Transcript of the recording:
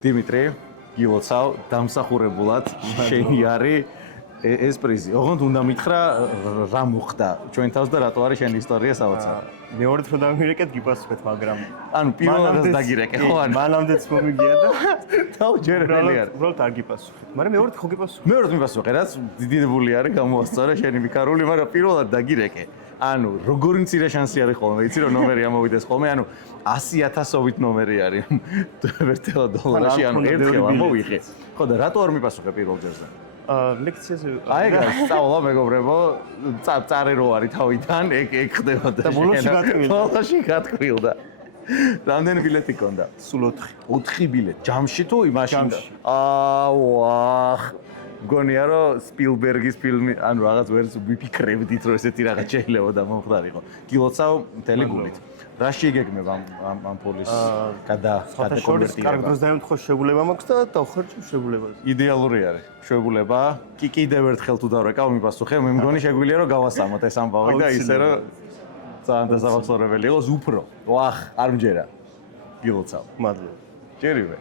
დიმიტრი, გილოცავ, დამსახურებულად შენი არის ეს პრიზი. ოღონდ უნდა მითხრა რა მოხდა ჩვენ თავს და რატო არის შენი ისტორია საოცარი. მეორე თქო დამირეკეთ გიპასუხეთ, მაგრამ ანუ პირველადაც დაგირეკე ხო ან მანამდეც მომიგია და თავჯერელი არის. უბრალოდ არ გიპასუხეთ. მაგრამ მეორე თქო გიპასუხეთ. მეორე მიპასუხე, რაც დიდებული არის გამოასწორე შენი მიკარული, მაგრამ პირველად დაგირეკე. ანუ როგორი მცირე შანსი არის ხოლმე, იცი რომ ნომერი ამოვიდეს ხოლმე, ანუ 100,000-ობით ნომერი არის $1 დოლარში, ანუ ერთხელ ამოვიღე. ხო და რატო არ მიპასუხე პირველ ჯერზე? ლექციაზე აი გასწავლა მეგობრებო, წარე რო არის თავიდან, ეგ ხდება და ბოლოში გატკვილდა. ბოლოში გატკვილდა. რამდენი ბილეთი გქონდა? სულ 4. 4 ბილეთი. ჯამში თუ იმაში? ჯამში. ვახ. გონია რომ სპილბერგის ფილმი, ანუ რაღაც ვერც ვიფიქრებდით რომ ესეთი რაღაც შეიძლება მომხდარიყო. გილოცავ მთელი გულით. რა შეგეგმებ ამ ფულის გადაკონვერტირება? კარგ დროს დაემთხო შეგულება მაქვს და დავხარჯო შეგულებაზე. იდეალური არის. შეგულება. კი კიდევ ერთხელ თუ დავრეკავ მიპასუხე, მე მგონი შეგვიძლია რომ გავასამოთ ეს ამბავი და ისე რომ ძალიან დასახელწლებელი იყოს უფრო. ვახ, არ მჯერა. გილოცავ. მადლობა. ჯერივე.